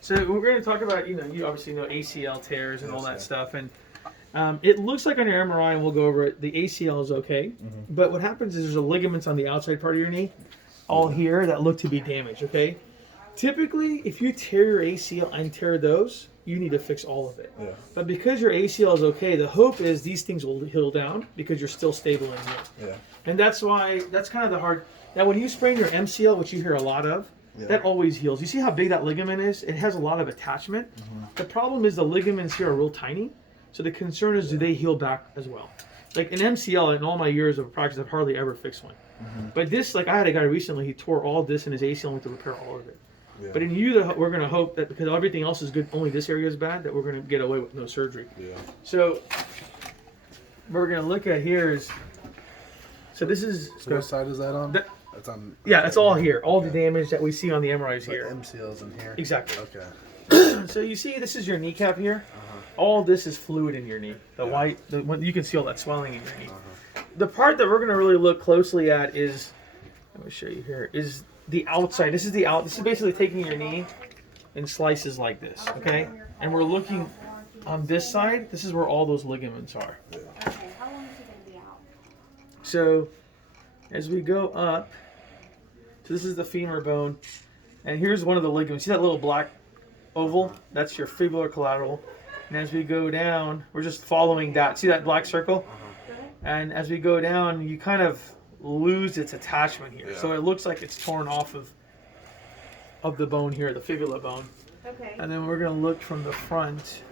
So we're going to talk about, you obviously know ACL tears and all that stuff, and it looks like on your MRI, and we'll go over it, the ACL is okay, but what happens is there's a ligaments on the outside part of your knee, all here, that look to be damaged, okay? Typically, if you tear your ACL and tear those, you need to fix all of it. Yeah. But because your ACL is okay, the hope is these things will heal down because you're still stable in here. Yeah. And that's kind of the hard. Now, when you sprain your MCL, which you hear a lot of, that always heals. You see how big that ligament is? It has a lot of attachment. The problem is the ligaments here are real tiny. So the concern is, do they heal back as well? Like an MCL, in all my years of practice, I've hardly ever fixed one. But this, like I had a guy recently, he tore all this in his ACL and went to repair all of it. Yeah. But in you, we're going to hope that because everything else is good, only this area is bad, that we're going to get away with no surgery. Yeah. So what we're going to look at here is, so this is... So what side is that on? That's on... Yeah, that's all here. All the damage that we see on the MRIs here. MCL's in here? Exactly. Okay. So you see, this is your kneecap here. All this is fluid in your knee. The white, you can see all that swelling in your knee. The part that we're going to really look closely at is, let me show you here, is the outside. This is This is basically taking your knee in slices like this, okay? And we're looking on this side. This is where all those ligaments are. Okay, how long is it going to be out? So as we go up, so this is the femur bone, and here's one of the ligaments. See that little black oval? That's your fibular collateral. And as we go down, we're just following that. See that black circle? And as we go down, you kind of lose its attachment here. Yeah. So it looks like it's torn off of the bone here, the fibula bone. Okay. And then we're going to look from the front.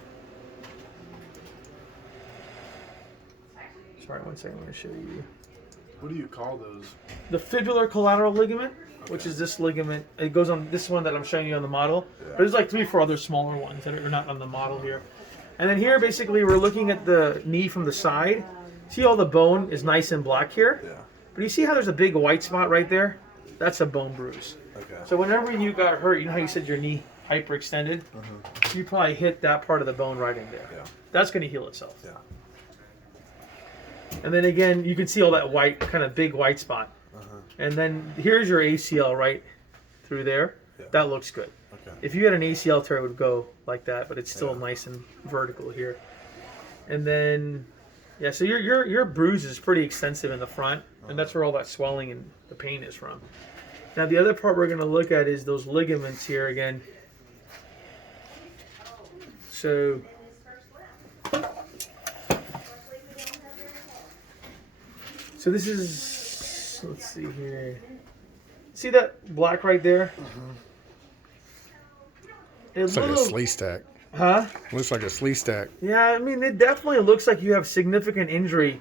Sorry, one second. I'm going to show you. What do you call those? The fibular collateral ligament, which is this ligament. It goes on this one that I'm showing you on the model. But there's like 3 or 4 other smaller ones that are not on the model here. And then here, basically, we're looking at the knee from the side. See all the bone is nice and black here? Yeah. But you see how there's a big white spot right there? That's a bone bruise. Okay. So whenever you got hurt, you know how you said your knee hyperextended? You probably hit that part of the bone right in there. Yeah. That's going to heal itself. Yeah. And then again, you can see all that white, kind of big white spot. And then here's your ACL right through there. Yeah. That looks good. Okay. If you had an ACL tear, it would go like that, but it's still nice and vertical here. And then, yeah, so your bruise is pretty extensive in the front, and that's where all that swelling and the pain is from. Now, the other part we're going to look at is those ligaments here again. So, this is, let's see here. See that black right there? It's like a slee stack. Huh? Looks like a slee stack. Yeah, I mean, it definitely looks like you have significant injury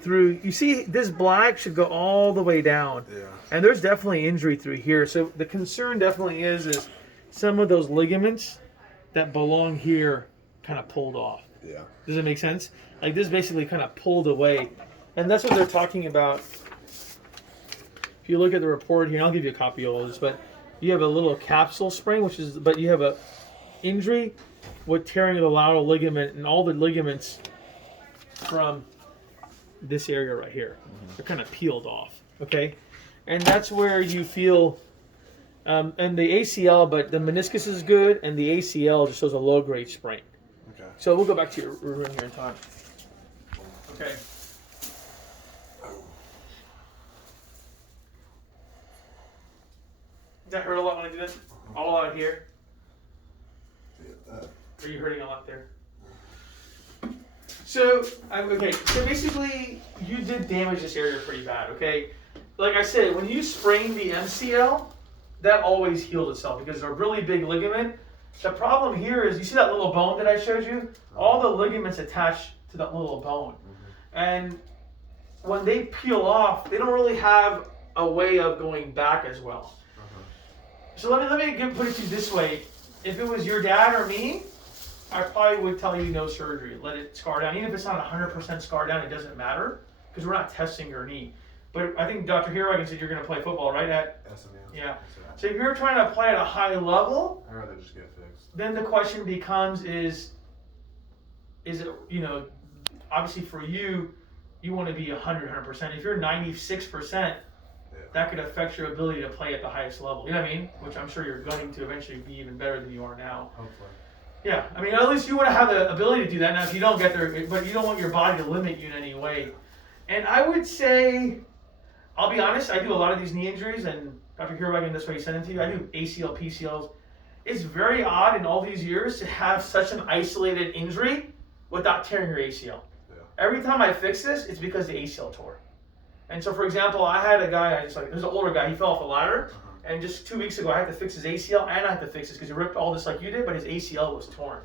through. You see, this black should go all the way down. Yeah. And there's definitely injury through here. So the concern definitely is some of those ligaments that belong here kind of pulled off. Yeah. Does it make sense? Like this basically kind of pulled away. And that's what they're talking about. If you look at the report here, and I'll give you a copy of all this, but you have a little capsule sprain, but you have a injury with tearing of the lateral ligament and all the ligaments from this area right here. They're kind of peeled off, okay? And that's where you feel, and the ACL, but the meniscus is good, and the ACL just shows a low-grade sprain. Okay. So we'll go back to your room here in time. Okay. Does that hurt a lot when I do this? All out here? Are you hurting a lot there? So, okay, so basically, you did damage this area pretty bad, okay? Like I said, when you sprain the MCL, that always healed itself because it's a really big ligament. The problem here is, you see that little bone that I showed you? All the ligaments attach to that little bone. And when they peel off, they don't really have a way of going back as well. So let me put it to you this way. If it was your dad or me, I probably would tell you no surgery. Let it scar down. Even if it's not 100% scar down, it doesn't matter because we're not testing your knee. But I think Dr. Hirwagen said you're going to play football, right? Yeah. So if you're trying to play at a high level, I'd rather just get fixed. then the question becomes is it, obviously for you, you want to be 100%. If you're 96%, that could affect your ability to play at the highest level. You know what I mean? Which I'm sure you're going to eventually be even better than you are now. Hopefully. Yeah, I mean, at least you want to have the ability to do that. Now, if you don't get there, but you don't want your body to limit you in any way. And I would say, I'll be honest, I do a lot of these knee injuries, and Dr. Kirwagen, this way he sent it to you. I do ACL, PCLs. It's very odd in all these years to have such an isolated injury without tearing your ACL. Yeah. Every time I fix this, it's because the ACL tore. And so, for example, I had a guy, there's an older guy, he fell off a ladder. And just 2 weeks ago, I had to fix his ACL, and I had to fix this because he ripped all this like you did, but his ACL was torn.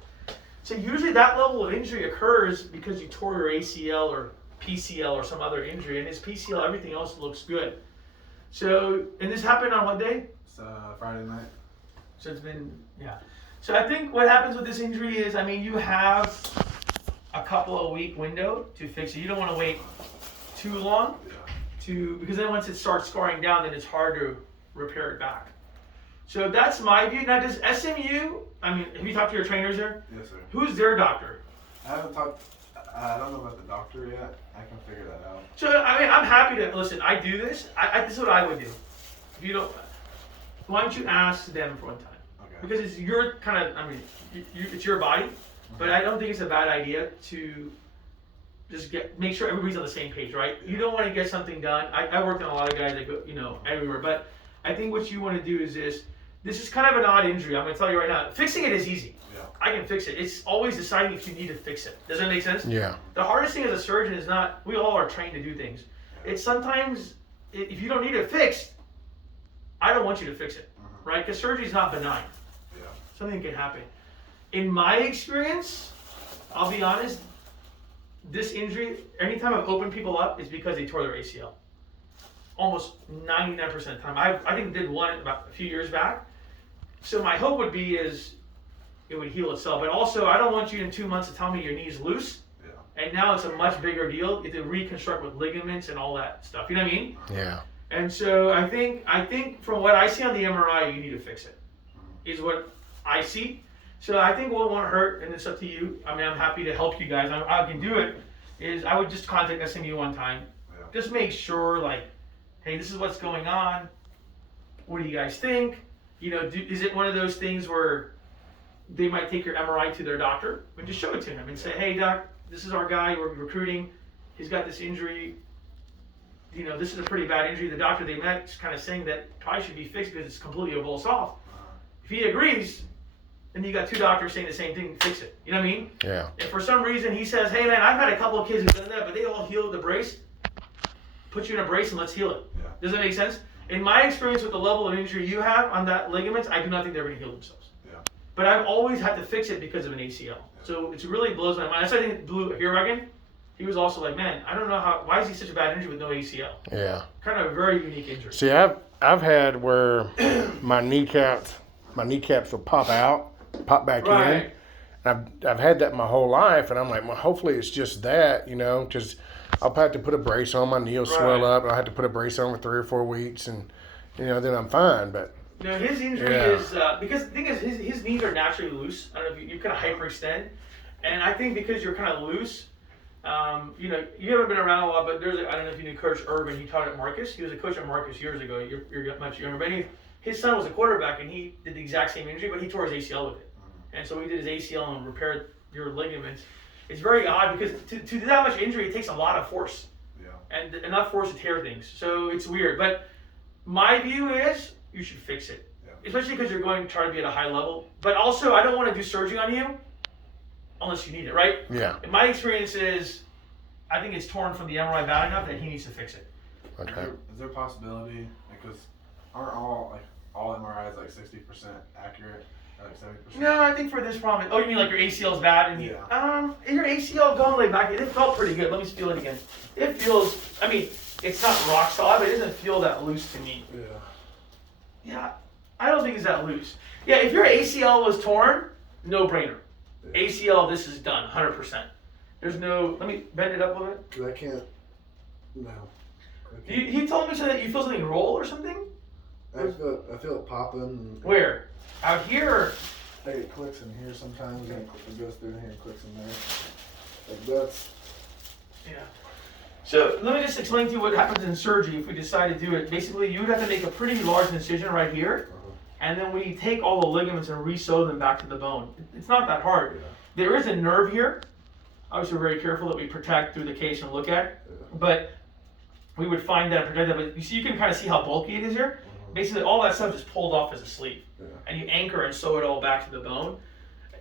So usually that level of injury occurs because you tore your ACL or PCL or some other injury, and his PCL, everything else looks good. So, and this happened on what day? It's Friday night. So it's been, yeah. So I think what happens with this injury is, I mean, you have a couple of week window to fix it. You don't want to wait too long because then once it starts scarring down, then it's hard to repair it back. So that's my view. Now, does SMU, I mean, have you talked to your trainers there? Yes, sir. Who's their doctor? I haven't talked. I don't know about the doctor yet. I can figure that out. So, I mean, I'm happy to, listen, I do this. This is what I would do. If you don't, why don't you ask them for one time? Okay. Because it's your kind of, I mean, it's your body, but I don't think it's a bad idea to just make sure everybody's on the same page, right? You don't want to get something done. I worked on a lot of guys that go, everywhere, but I think what you want to do is this is kind of an odd injury. I'm going to tell you right now. Fixing it is easy. Yeah. I can fix it. It's always deciding if you need to fix it. Does that make sense? Yeah. The hardest thing as a surgeon is not, we all are trained to do things. It's sometimes, if you don't need it fixed, I don't want you to fix it, right? Because surgery is not benign. Yeah. Something can happen. In my experience, I'll be honest, this injury, anytime I've opened people up, it's because they tore their ACL. Almost 99% of the time. I think did one about a few years back. So my hope would be is it would heal itself. But also, I don't want you in 2 months to tell me your knee's loose. Yeah. And now it's a much bigger deal. You have to reconstruct with ligaments and all that stuff. You know what I mean? Yeah. And so I think from what I see on the MRI, you need to fix it. Is what I see. So I think what won't hurt, and it's up to you. I mean, I'm happy to help you guys. I can do it. Is I would just contact SMU one time. Yeah. Just make sure, like, hey, this is what's going on. What do you guys think? Is it one of those things where they might take your MRI to their doctor and just show it to him and say, hey, doc, this is our guy we're recruiting. He's got this injury. This is a pretty bad injury. The doctor they met is kind of saying that probably should be fixed because it's completely avulsed off. If he agrees, then you got two doctors saying the same thing, fix it. You know what I mean? Yeah. If for some reason he says, hey man, I've had a couple of kids who've done that, but they all healed the brace, put you in a brace and let's heal it. Yeah. Does that make sense? In my experience with the level of injury you have on that ligaments, I do not think they're going to heal themselves. Yeah. But I've always had to fix it because of an ACL. So it really blows my mind. That's why I think Blue Hiragan, he was also like, man, I don't know why is he such a bad injury with no ACL? Yeah. Kind of a very unique injury. See, I've had where my kneecaps will pop back in. Right. I've had that my whole life, and I'm like, well, hopefully it's just that, because I'll have to put a brace on, my knee will swell up, and I'll have to put a brace on for 3 or 4 weeks, and then I'm fine. But his injury is because the thing is his knees are naturally loose. I don't know if you kind of hyperextend, and I think because you're kind of loose, you haven't been around a lot, but I don't know if you knew Coach Urban. He taught at Marcus. He was a coach at Marcus years ago. You're much younger, but his son was a quarterback, and he did the exact same injury, but he tore his ACL with it. And so he did his ACL and repaired your ligaments. It's very odd because to do that much injury, it takes a lot of force. Yeah. And enough force to tear things. So it's weird. But my view is you should fix it. Yeah. Especially because you're going to try to be at a high level. But also, I don't want to do surgery on you unless you need it, right? yeah. And my experience is I think it's torn from the MRI bad enough that he needs to fix it. Okay. Is there a possibility, because aren't all MRIs like 60% accurate, or like 70%? No, I think for this problem, you mean like your ACL is bad and Yeah. your ACL going way back, it felt pretty good. Let me just feel it again. It feels, it's not rock solid, but it doesn't feel that loose to me. Yeah. Yeah, I don't think it's that loose. Yeah, if your ACL was torn, no brainer. Yeah. ACL, this is done, 100%. There's no, let me bend it up a little bit. Because I can't. No. He told me so that you feel something roll or something? I feel it popping. And Where? Out here or? like it clicks in here sometimes, and it goes through here and clicks in there. Like that's. Yeah. So let me just explain to you what happens in surgery if we decide to do it. Basically, you would have to make a pretty large incision right here, and then we take all the ligaments and re-sew them back to the bone. It's not that hard. There is a nerve here. Obviously, we're very careful that we protect through the case and look at, but we would find that and protect that. But you see, you can kind of see how bulky it is here. Basically, all that stuff is pulled off as a sleeve, and you anchor and sew it all back to the bone.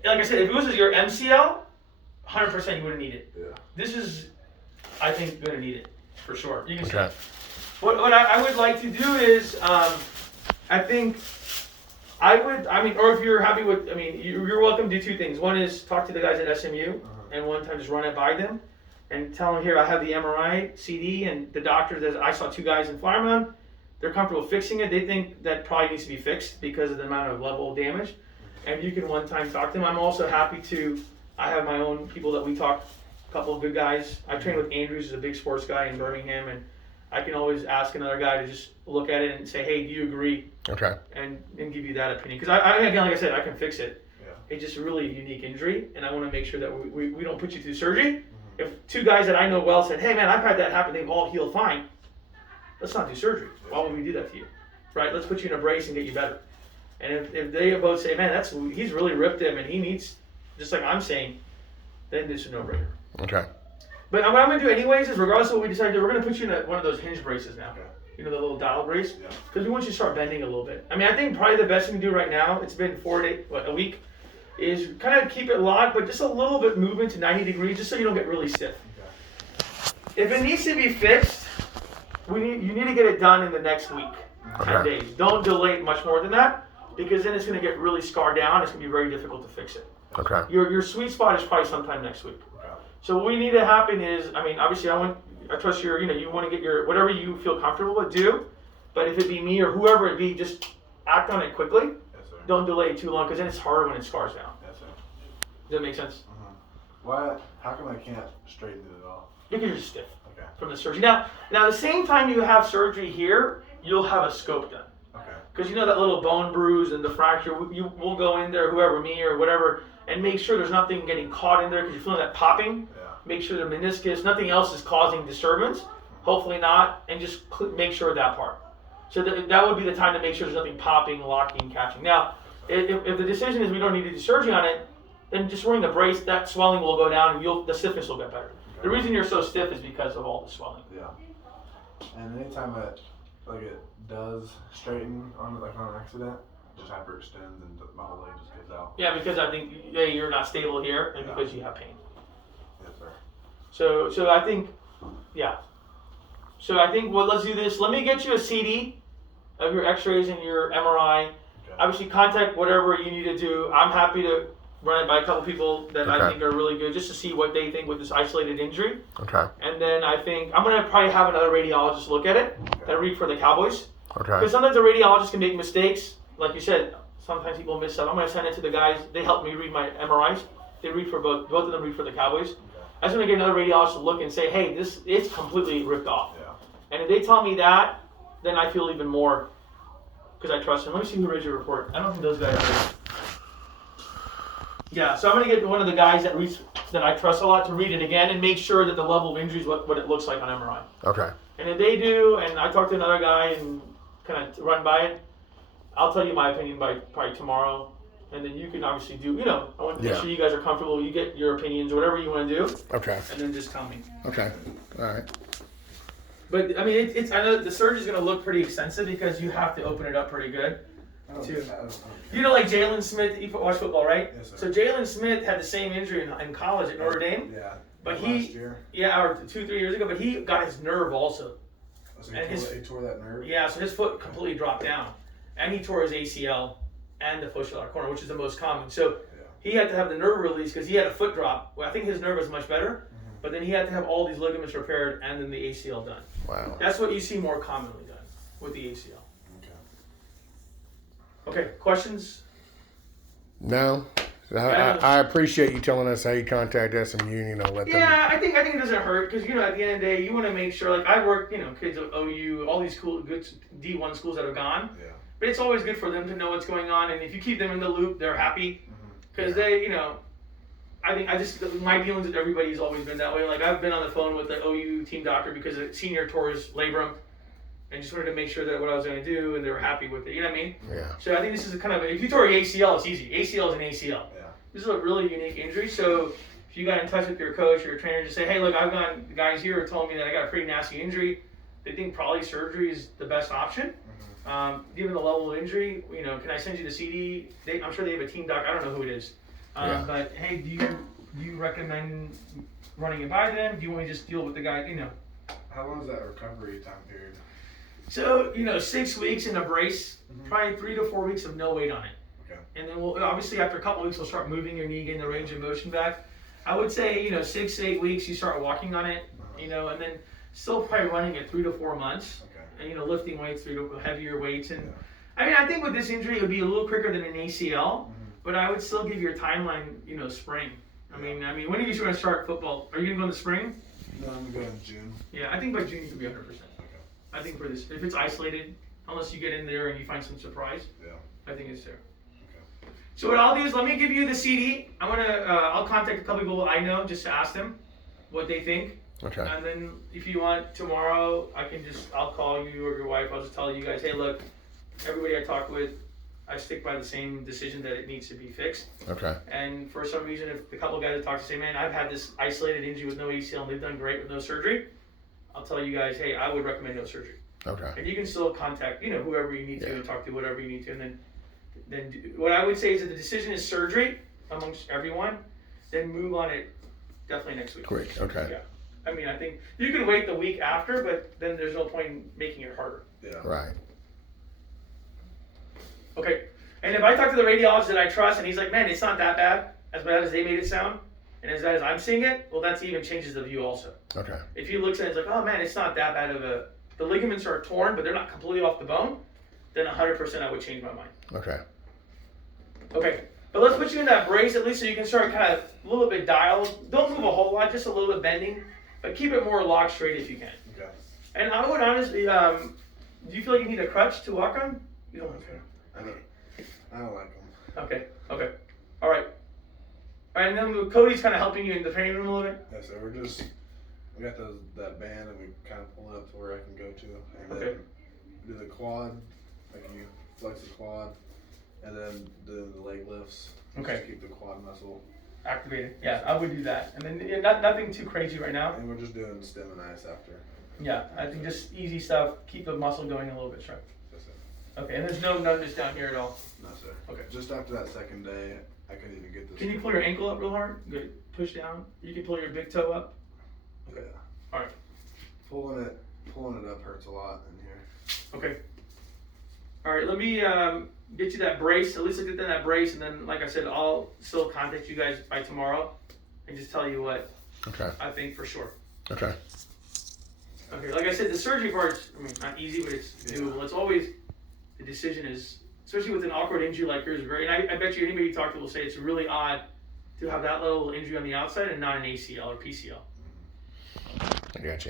Like I said, if it was your MCL, 100% you wouldn't need it. This is, I think, going to need it for sure. You can see. Okay. What I would like to do is, I think or if you're happy with, you're welcome to do two things. One is talk to the guys at SMU, and one time just run it by them, and tell them, here, I have the MRI CD, and the doctor that I saw two guys in Flowermound, they're comfortable fixing it. They think that probably needs to be fixed because of the amount of level of damage, and you can one time talk to them. I'm also happy to, I have my own people that we talk, a couple of good guys. I train with Andrews, who's a big sports guy in Birmingham, and I can always ask another guy to just look at it and say, hey, do you agree? Okay. And give you that opinion. Because again, like I said, I can fix it. Yeah. It's just a really unique injury, and I want to make sure that we don't put you through surgery. If two guys that I know well said, hey man, I've had that happen, they've all healed fine, let's not do surgery. Why would we do that to you? Right? Let's put you in a brace and get you better. And if they both say, man, he's really ripped him and he needs, just like I'm saying, then it's a no-brainer. Okay. But what I'm going to do anyways is, regardless of what we decide to do, we're going to put you in one of those hinge braces now. Okay. You know, the little dial brace? Yeah. Because we want you to start bending a little bit. I think probably the best thing to do right now, it's been a week, is kind of keep it locked, but just a little bit movement to 90 degrees, just so you don't get really stiff. Okay. If it needs to be fixed, you need to get it done in the next week, 10 days. Don't delay it much more than that, because then it's going to get really scarred down. It's going to be very difficult to fix it. Okay. Your sweet spot is probably sometime next week. Okay. So what we need to happen is, obviously I trust you want to get your, whatever you feel comfortable with, do. But if it be me or whoever it be, just act on it quickly. Yes, sir. Don't delay it too long, because then it's harder when it scars down. Yes, sir. Does that make sense? How come I can't straighten it at all? Because you're stiff Okay. from the surgery. Now, the same time you have surgery here, you'll have a scope done. Okay. Because you know that little bone bruise and the fracture, we'll go in there, whoever, me or whatever, and make sure there's nothing getting caught in there, because you're feeling that popping. Yeah. Make sure the meniscus, nothing else is causing disturbance. Hopefully not, and just make sure of that part. So that would be the time to make sure there's nothing popping, locking, catching. Now, if the decision is we don't need to do surgery on it, then just wearing the brace, that swelling will go down and the stiffness will get better. Okay. The reason you're so stiff is because of all the swelling. Yeah. And anytime it does straighten on an accident, just hyperextends and my whole leg just gives out. Yeah, because I think you're not stable here, and because you have pain. Yes, sir. So I think, yeah. So I think, well, let's do this. Let me get you a CD of your X-rays and your MRI. Okay. Obviously, contact whatever you need to do. I'm happy to run it by a couple people that I Okay. think are really good, just to see what they think with this isolated injury. Okay. And then I think I'm gonna probably have another radiologist look at it Okay. and read for the Cowboys. Okay. Because sometimes a radiologist can make mistakes. Like you said, sometimes people miss stuff. I'm gonna send it to the guys. They help me read my MRIs. They read for both of them read for the Cowboys. I just want to get another radiologist to look and say, hey, it's completely ripped off. Yeah. And if they tell me that, then I feel even more, because I trust them. Let me see who reads your report. I don't think those guys are. Yeah, so I'm going to get one of the guys that I trust a lot to read it again and make sure that the level of injury is what it looks like on MRI. Okay. And if they do, and I talk to another guy and kind of run by it, I'll tell you my opinion by probably tomorrow. And then you can obviously do, I want to make Yeah. sure you guys are comfortable. You get your opinions, whatever you want to do, Okay. and then just tell me. Okay. All right. But I mean, I know the surgery is going to look pretty extensive because you have to open it up pretty good. Too. You know, like Jalen Smith, you watch football, right? Yes, sir. So Jalen Smith had the same injury in college at Notre Dame. Yeah. But last year. or 2-3 years ago, but he got his nerve also. So and he tore that nerve. Yeah, so his foot completely dropped down, and he tore his ACL and the fascicular corner, which is the most common. So he had to have the nerve release because he had a foot drop. Well, I think his nerve was much better, but then he had to have all these ligaments repaired and then the ACL done. Wow. That's what you see more commonly done with the ACL. Okay. Okay, questions? No. I appreciate you telling us how you contact SMU. Let them. Yeah, I think it doesn't hurt because at the end of the day, you want to make sure. Like I work, kids at OU, all these cool, good D1 schools that have gone. Yeah. But it's always good for them to know what's going on, and if you keep them in the loop, they're happy because they, my dealings with everybody's always been that way. Like I've been on the phone with the OU team doctor because a senior tore his labrum, and just wanted to make sure that what I was going to do, and they were happy with it. You know what I mean? Yeah. So I think this is a kind of if you tore your ACL, it's easy. ACL is an ACL. Yeah. This is a really unique injury. So if you got in touch with your coach or your trainer, just say, hey, look, I've got the guys here are telling me that I got a pretty nasty injury. They think probably surgery is the best option. Given the level of injury, can I send you the CD? I'm sure they have a team doc. I don't know who it is. Yeah. But hey, do you recommend running it by them? Do you want me to just deal with the guy? How long is that recovery time period? So 6 weeks in a brace, probably 3 to 4 weeks of no weight on it. Okay. And then we'll obviously after a couple weeks we'll start moving your knee, getting the range of motion back. I would say 6 to 8 weeks you start walking on it, and then still probably running it 3 to 4 months. Okay. And lifting weights through heavier weights. And I think with this injury it would be a little quicker than an ACL, but I would still give your timeline, spring. I mean, when are you going to start football? Are you going to go in the spring? No, I'm going in June. Yeah, I think by June you can be 100%. Okay. I think for this, if it's isolated, unless you get in there and you find some surprise, Yeah. I think it's there. Okay. So what I'll do is let me give you the CD. I'll contact a couple people I know just to ask them what they think. Okay. And then if you want tomorrow, I'll call you or your wife. I'll just tell you guys, hey, look, everybody I talk with, I stick by the same decision that it needs to be fixed. Okay. And for some reason, if the couple guys I talk to say, man, I've had this isolated injury with no ACL and they've done great with no surgery, I'll tell you guys, hey, I would recommend no surgery. Okay. And you can still contact, whoever you need to and talk to whatever you need to. And then what I would say is that the decision is surgery amongst everyone, then move on it definitely next week. Quick. Okay. Yeah. I think you can wait the week after, but then there's no point in making it harder. Yeah. Right. Okay. And if I talk to the radiologist that I trust and he's like, man, it's not that bad as they made it sound, and as bad as I'm seeing it, well, that's even changes the view also. Okay. If he looks at it, it's like, oh man, it's not that bad of the ligaments are torn, but they're not completely off the bone, then 100% I would change my mind. Okay. Okay. But let's put you in that brace at least so you can start kind of a little bit dialed. Don't move a whole lot, just a little bit bending, but keep it more locked straight if you can. Okay. And I would honestly, do you feel like you need a crutch to walk on? You don't. Okay. I don't like them. Okay. All right. And then Cody's kind of helping you in the training room a little bit. Yeah, so we got that band and we kind of pull it up to where I can go to. And Okay. then do the quad, like you flex the quad, and then do the leg lifts. Okay. Just keep the quad muscle. Activated. Yeah, I would do that. And then nothing too crazy right now. And we're just doing stem and ice after. Yeah, I think just easy stuff. Keep the muscle going a little bit strong. That's it. Okay, and there's no numbness down here at all. No, sir. Okay. Just after that second day, I couldn't even get this. Can you pull your ankle up real hard? Good. Push down. You can pull your big toe up. Okay. All right. Pulling it up hurts a lot in here. Okay. All right, let me get you that brace. At least I'll get that brace, and then, like I said, I'll still contact you guys by tomorrow and just tell you what Okay. I think for sure. Okay. Okay, like I said, the surgery part's, not easy, but it's doable. It's always, the decision is, especially with an awkward injury like yours, very, and I bet you anybody you talk to will say it's really odd to have that level of injury on the outside and not an ACL or PCL. I got you.